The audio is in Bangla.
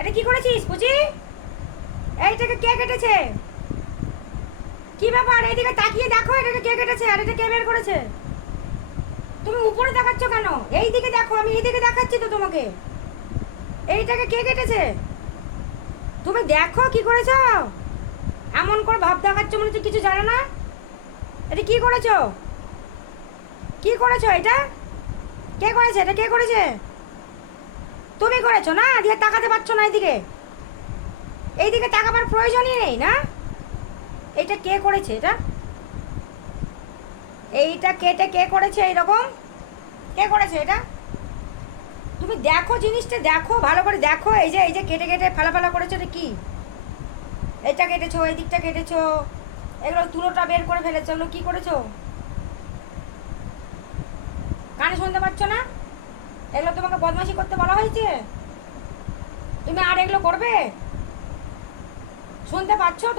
এটা কি করেছিস পুচি? এইটাকে কে কেটেছে? কি ব্যাপার? এইদিকে তাকিয়ে দেখো, এটাকে কে কেটেছে আর এটা কে বের করেছে? তুমি উপরে দেখাচ্ছ কেন? এইদিকে দেখো, আমি এইদিকে দেখাচ্ছি তো তোমাকে। এইটাকে কে কেটেছে? তুমি দেখো কি করেছো। এমন করে ভাব দেখাচ্ছ মনে হচ্ছে কিছু জানো না। এটা কি করেছো? কি করেছো এটা? কে করেছে? এটা কে করেছে? তুমি করেছো না? দিয়ে তাকাতে পারছো না এইদিকে? এইদিকে তাকাবার প্রয়োজনই নেই না? এটা কে করেছে? এটা এইটা কেটে কে করেছে এইরকম? কে করেছে এটা? তুমি দেখো, জিনিসটা দেখো, ভালো করে দেখো। এই যে কেটে কেটে ফালা ফালা করেছো, এটা কি? এটা কেটেছো, এই দিকটা কেটেছো, এগুলো তুলোটা বের করে ফেলেছো, এগুলো কি করেছো? কানে শুনতে পাচ্ছ না? এগুলো তোমাকে বদমাশি করতে বলা হয়েছে? তুমি আর এগুলো করবে? শুনতে পাচ্ছ তো?